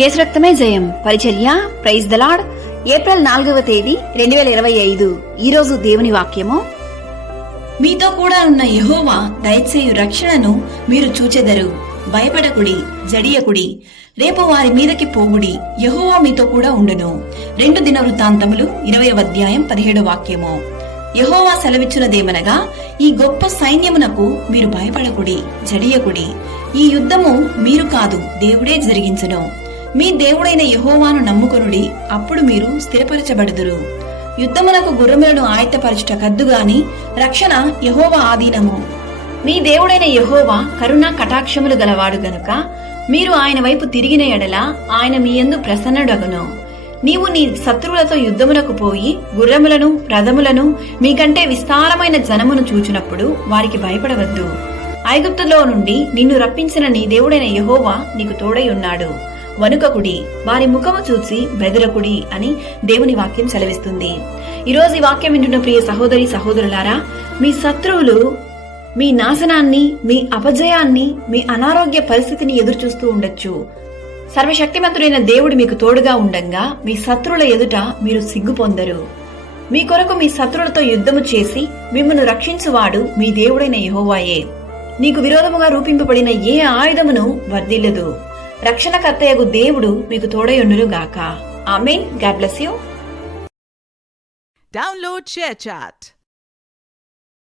యేసు రక్తమే జయం పరిచర్య ప్రైజ్ ద లార్డ్. ఏప్రిల్ 4వ తేదీ 2025. ఈ రోజు దేవుని వాక్యము. మీతో కూడా ఉన్న యెహోవా దయచేయు రక్షణను మీరు చూచెదరు. భయపడకుడి, జడియకుడి, రేపు వారి మీదకి పోవుడి, యెహోవా మీతో కూడా ఉండును. 2 దినవృత్తాంతములు 20వ అధ్యాయం 17వ వాక్యము. యెహోవా సెలవిచ్చునదేమనగా, ఈ గొప్ప సైన్యమునకు మీరు భయపడకుడి, జడియకుడి. ఈ యుద్ధము మీరు కాదు, దేవుడే జరిగించును. మీ దేవుడైన యెహోవాను నమ్ముకొనుడి, అప్పుడు మీరు స్థిరపరచబడుదురు. యుద్ధమునకు గుర్రములను ఆయత్తపరచుట కద్దుగాని రక్షణ యెహోవా ఆధీనము. మీ దేవుడైన యెహోవా కరుణా కటాక్షములు గలవాడు గనుక మీరు ఆయన వైపు తిరిగిన ఎడల ఆయన మీ యందు ప్రసన్నుడగును. నీవు నీ శత్రువులతో యుద్ధమునకు పోయి గుర్రములను రథములను మీకంటే విస్తారమైన జనమును చూచినప్పుడు వారికి భయపడవద్దు. ఐగుప్తులో నుండి నిన్ను రప్పించిన నీ దేవుడైన యెహోవా నీకు తోడై ఉన్నాడు. వణుకకుడి, వారి ముఖము చూసి బెదరకుడి అని దేవుని వాక్యం సెలవిస్తుంది. ఈరోజు ఈ వాక్యం వింటున్న ప్రియ సహోదరి సహోదరులారా, మీ శత్రువులు మీ నాశనాన్ని, మీ అపజయాన్ని, మీ అనారోగ్య పరిస్థితిని ఎదురు చూస్తూ ఉండొచ్చు. సర్వశక్తిమంతుడైన దేవుడు మీకు తోడుగా ఉండంగా మీ శత్రువుల ఎదుట మీరు సిగ్గు పొందరు. మీ కొరకు మీ శత్రువులతో యుద్ధము చేసి మిమ్మల్ని రక్షించువాడు మీ దేవుడైన యెహోవాయే. నీకు విరోధముగా రూపింపబడిన ఏ ఆయుధమును వర్ధిల్లదు. రక్షణకర్తయగు దేవుడు మీకు తోడయుండును గాక. ఆమేన్. God bless you. Download ShareChat.